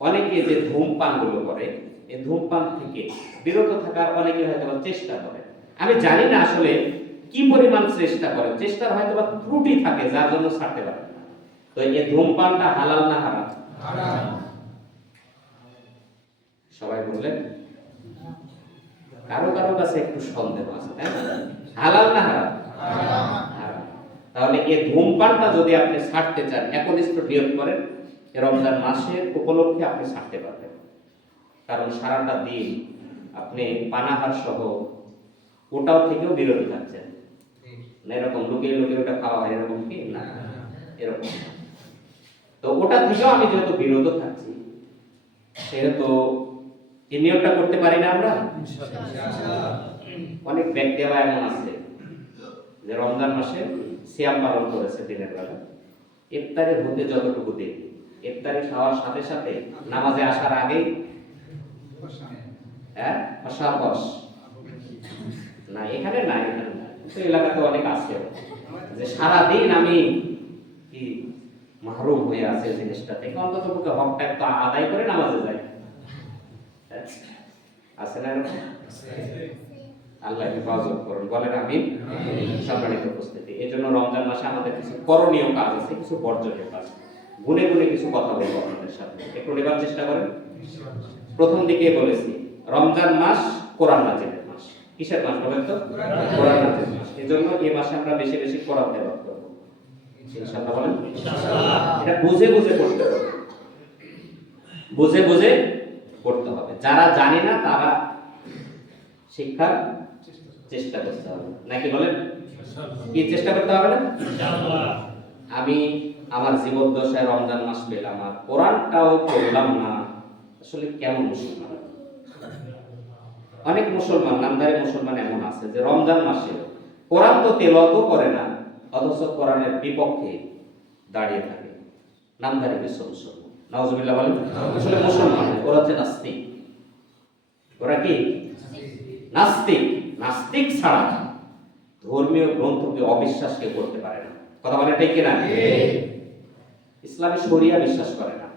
অনেকে যে ধূমপানগুলো করে এই ধূমপান থেকে বিরত থাকার অনেকে হয়তো চেষ্টা করে। আমি জানি না আসলে কি পরিমাণ চেষ্টা করে চেষ্টার হয়তো বা ত্রুটি থাকে যার জন্য ছাড়তে পারে না। তো এই ধূমপানটা হালাল না হারাম? সবাই বললেন? কারও কারও কাছে একটু সন্দেহ আছে তাই না? হালাল না হারাম। তাহলে এই ধূমপানটা যদি আপনি ছাড়তে চান এখন একটু নিয়োগ করেন রমজান মাসের উপলক্ষে আপনি ছাড়তে পারবেন। কারণ সারাটা দিন আপনি পানাহার সহ ওটাও থেকেও বিরত থাকছেন। এরকম লুকিয়ে লুকিয়ে ওটা খাওয়া হয় এরকম কি? না এরকম তো ওটা থেকেও আমি যেহেতু বিরত থাকছি সেহেতু এই নিয়োগটা করতে পারি না আমরা? অনেক ব্যক্তি আবার এমন আছে যে রমজান মাসে সিয়াম পালন করেছে দিনের বেলা। ইফতারে হতে যতটুকু দেরি। ইফতারি খাওয়ার সাথে সাথে নামাজে আসার আগে হ্যাঁ না এখানে না এখানে এলাকাতে অনেক আছে। যে সারাদিন আমি কি মাহরুম হয়ে আছে জিনিসটা থেকে অন্তত পক্ষে হকটা একটু আদায় করে নামাজে যায় হ্যাঁ? আছে না আল্লাহ হেফাজত করুন বলেন আমি সম্মানিত উপস্থিতি। এই জন্য রমজান মাসে আমাদের কিছু করণীয় কাজ আছে কিছু বর্জনীয় কাজ। গুনে গুনে কিছু কথা বলব আপনাদের সাথে। একটু নেবার চেষ্টা করেন। প্রথম দিকে বলেছি রমজান মাস কোরআন নাজিরের মাস। কিসের মাস বলেন তো? কোরআন মাস। এই জন্য এই মাসে আমরা বেশি বেশি কোরআন তেলাওয়াত করব। ইনশাআল্লাহ বলেন? এটা বুঝে বুঝে পড়তে হবে। বুঝে বুঝে পড়তে হবে। যারা জানে না তারা শিক্ষার চেষ্টা করতে হবে। নাকি বলেন? কি চেষ্টা করতে হবে না? আমি আমার জীবদ্দশায় রমজান মাস পেলাম আর কোরআনটাও পড়লাম না। আসলে কেমন মুসলমান? অনেক মুসলমান, নামদারি মুসলমান এমন আছে যে রমজান মাসে কোরআন তো তেলাওয়াতও করে না, অথচ কোরআনের বিপক্ষে দাঁড়িয়ে থাকে। নামদারি বিশ্ব মুসলমান। নওয়াজুবিল্লাহ বলেন। আসলে মুসলমান ওরা হচ্ছে নাস্তিক। ওরা কি? নাস্তিক। নাস্তিক ছাড়া ধর্মীয় গ্রন্থকে অবিশ্বাসকে করতে পারে না। কথা বলে ঠিক কিনা? ইসলামে শরিয়া বিশ্বাস করে না।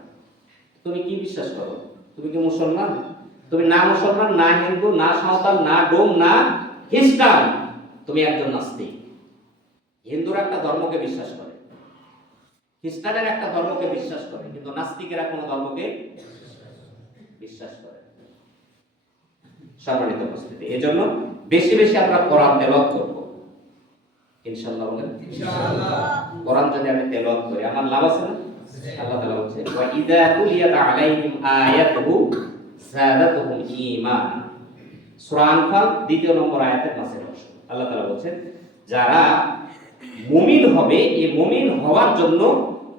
তুমি কি বিশ্বাস করো? তুমি কি মুসলমান? তুমি না মুসলমান, না হিন্দু, না সাঁওতাল না ডোম, না খ্রিস্টান। তুমি একজন নাস্তিক। হিন্দুরা একটা ধর্মকে বিশ্বাস করে। খ্রিস্টানের একটা ধর্মকে বিশ্বাস করে, কিন্তু নাস্তিকেরা কোনো ধর্মকে বিশ্বাস করে। সম্মানিত উপস্থিতি। এই জন্য বেশি বেশি আমরা কোরআন তেলাওয়াত করব। ইনশাআল্লাহ বলেন। কোরআন যদি আমি তেলাওয়াত করি আমার লাভ আছে না? আল্লাহ তাআলা বলছে ওয়া ইযা তুলিয়াত আলাইহিম আয়াতুহু যাদাতুহুম ঈমান। সূরা আনফাল দ্বিতীয় নম্বর আয়াতের অংশ। আল্লাহ তাআলা বলছেন যারা মুমিন হবে এই মুমিন হওয়ার জন্য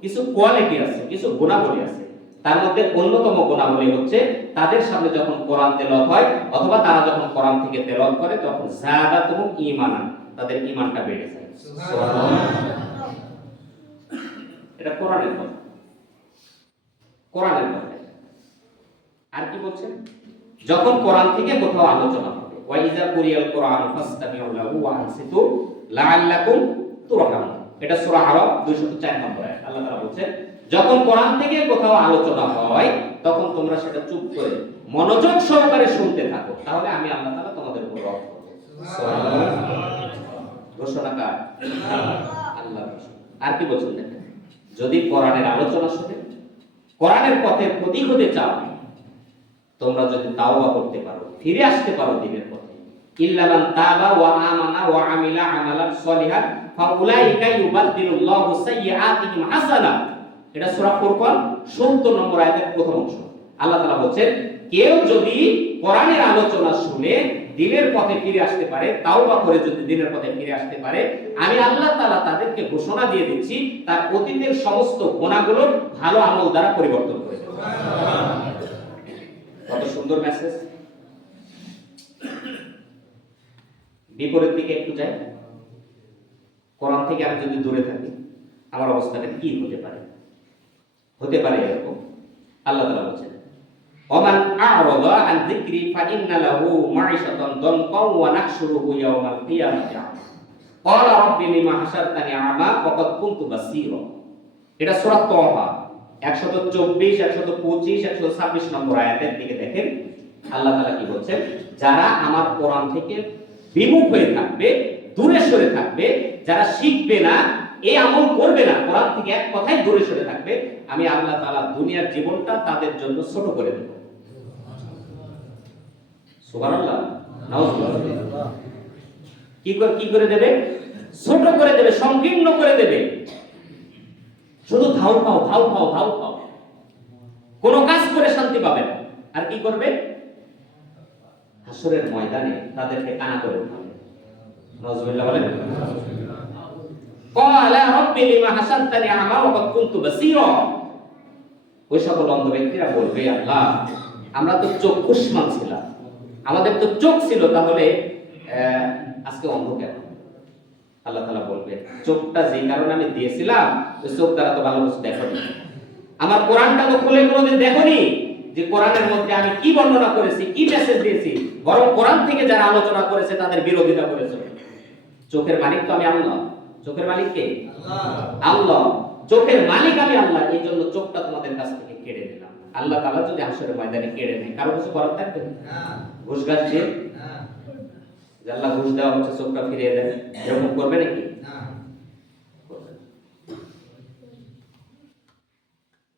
কিছু কোয়ালিটি আছে কিছু গুণাবলী আছে। তার মধ্যে অন্যতম গুণাবলী হচ্ছে তাদের সামনে যখন কোরআন তেলাওয়াত হয় অথবা তারা যখন কোরআন থেকে তেলাওয়াত করে তখন যাদাতুহুম ঈমানান তাদের ঈমানটা বেড়ে যায়। এটা কোরআনের কথা। কোরআনের কথা। আর কি বলছেন? যখন কোরআন থেকে কোথাও আলোচনা হবে ওয়াইজা কুরিয়াল কোরআন ফাসতামিউ লাহু ওয়া আনসিতু লাআল্লাকুম তুরহামুন। এটা সূরা আরব 204 নম্বর আয়াত। আল্লাহ তাআলা বলছেন যখন কোরআন থেকে কোথাও আলোচনা হয় তখন তোমরা সেটা চুপ করে মনোযোগ সহকারে শুনতে থাকো। তাহলে আমি আল্লাহ তাআলা তোমাদের উপর করব। ঘোষণা কার আল্লাহ আর কি বলছেন দেখেন? যদি কোরআনের আলোচনা শুনে কোরআনের পথে প্রতীক হতে চাও তোমরা যদি তাওবা করতে পারো ফিরে আসতে পারো দিনের পথে। ইল্লামান তাবা ওয়া আমানা ওয়া আমিলা আমালান সলিহান ফাউলাইকা ইউবাদদিলুল্লাহু সাইয়্যাতিহিম হাসানা এটা সূরা ফুরকান 70 নম্বর আয়াতের প্রথম অংশ। আল্লাহ তাআলা বলছেন, কেউ যদি কোরআনের আলোচনা শুনে দিনের পথে ফিরে আসতে পারে, তাওবা করে যদি দিনের পথে ফিরে আসতে পারে, আমি আল্লাহ তাআলা তাদেরকে ঘোষণা দিয়ে দিচ্ছি, তার অতীতের সমস্ত গুনাহগুলো ভালো আমল দ্বারা পরিবর্তন করে কত সুন্দর মেসেজ বিপরীত দিকে একটু যাই। কোরআন থেকে আমি যদি দূরে থাকি, আমার অবস্থাটা কি হতে পারে? হতে পারে এরকম। আল্লাহ তাআলা বলছেন ফাইন্না লাহু মাঈশাতান দানকা ওয়া নাহশুরুহু ইয়াওমাল কিয়ামাতি আমা ক্বালা রাব্বি লিমা হাশারতানি আমা ওয়া ক্বাদ কুনতু বাসীরা। এটা সূরা তাহা একশত চব্বিশ, একশত পঁচিশ, একশত ছাব্বিশ নম্বর আয়াতের দিকে দেখেন, আল্লাহ তালা কি বলছেন, যারা আমার কোরআন থেকে বিমুখ হয়ে থাকবে, দূরে সরে থাকবে, যারা শিখবে না এই আমল করবে না, কোরআন থেকে এক কথায় দূরে সরে থাকবে। আমি আল্লাহ তাআলা দুনিয়ার জীবনটা তাদের জন্য ছোট করে দেব। সুবহানাল্লাহ, নাউজুবিল্লাহ। কি করে কি করে দেবে? ছোট করে দেবে, সংকীর্ণ করে দেবে। শুধু ধাও পাও ধাও পাও ধাও খাও কোনো কাজ করে শান্তি পাবে না। আর কি করবে? হাসরের ময়দানে তাদেরকে কানা করে উঠাবে। নজরুল্লাহ বলেন? قال رب لما حشرتني أعمى وقد كنت بصيرا ওই সকল অন্ধ ব্যক্তিরা বলবে আল্লাহ আমরা তো চক্ষুষ্মান ছিলাম আমাদের তো চোখ ছিল তাহলে আহ, আজকে অন্ধ কেন আল্লাহ তালা বলবে চোখটা যে কারণে আমি দিয়েছিলাম ওই চোখ দ্বারা তো ভালো কিছু দেখনি আমার কোরআনটা তো খুলে কোনোদিন দেখনি যে কোরআনের মধ্যে আমি কি বর্ণনা করেছি কি মেসেজ দিয়েছি বরং কোরআন থেকে যারা আলোচনা করেছে তাদের বিরোধিতা করেছে চোখের মালিক তো আমি আল্লাহ চোখের মালিক কে? আল্লাহ। চোখের মালিক আমি আল্লাহ এই জন্য চোখটা তোমাদের কাছ থেকে কেড়ে নিলাম। আল্লাহ তাআলা যদি হাসরের ময়দানে কেড়ে নেয়, কারও কিছু করার থাকবে? ঘুষ গাছ দিয়ে? আল্লাহ ঘুষ দেওয়া হচ্ছে, চোখটা ফিরিয়ে দেন এরকম করবে নাকি।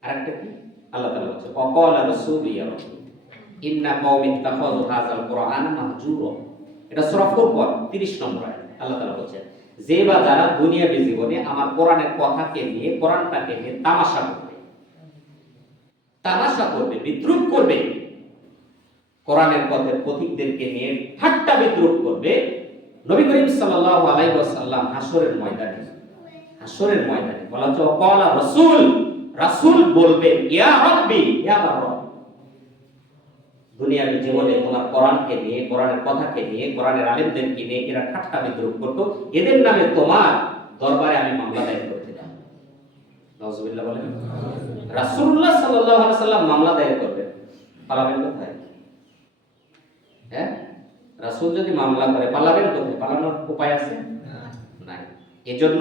আরেকটা কি? আল্লাহ বলছে অকল ইন্না এটা সূরা ফুরকান 30 নম্বর আল্লাহ যে বা যারা দুনিয়াবী জীবনে আমার কোরআনের কথাকে নিয়ে, কোরআনটাকে নিয়ে তামাশা করবে। তামাশা করবে, বিদ্রুপ করবে। কোরআনের পথের পথিকদেরকে নিয়ে ঠাট্টা বিদ্রুপ করবে। নবী করিম সাল্লাল্লাহু আলাইহি ওয়াসাল্লাম হাসরের ময়দানে হাসরের ময়দানে বলা হচ্ছে কলা রাসূল রাসূল বলবে, ইয়া রাব্বি ইয়া আমার দুনিয়ার জীবনে তোমার কোরআনকে নিয়ে, কোরআনের কথাকে নিয়ে, কোরআনের আলেমদেরকে নিয়ে এরা ঠাট্টা বিদ্রুপ করতো। এদের নামে তোমার দরবারে আমি মামলা দায়ের করছিলাম নাউজুবিল্লাহ বলেন। রাসূলুল্লাহ সাল্লাল্লাহু সাল্লাম মামলা দায়ের করবেন। পালাবেন কোথায়? হ্যাঁ? রাসূল যদি মামলা করে, পালাবেন কোথায়? পালানোর উপায় আছে? নাই। এজন্য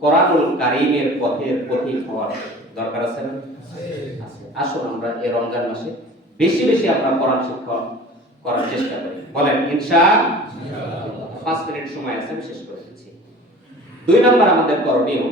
কোরআনুল কারীমের পথের পথিক হওয়ার দরকার আছে না? আসুন আমরা এই রমজান মাসে বেশি বেশি আমরা কোরআন শিক্ষা করার চেষ্টা করি। বলেন, ইনশা পাঁচ মিনিট সময় আছে, আমি শেষ করে দিচ্ছি। দুই নম্বর আমাদের করণীয়।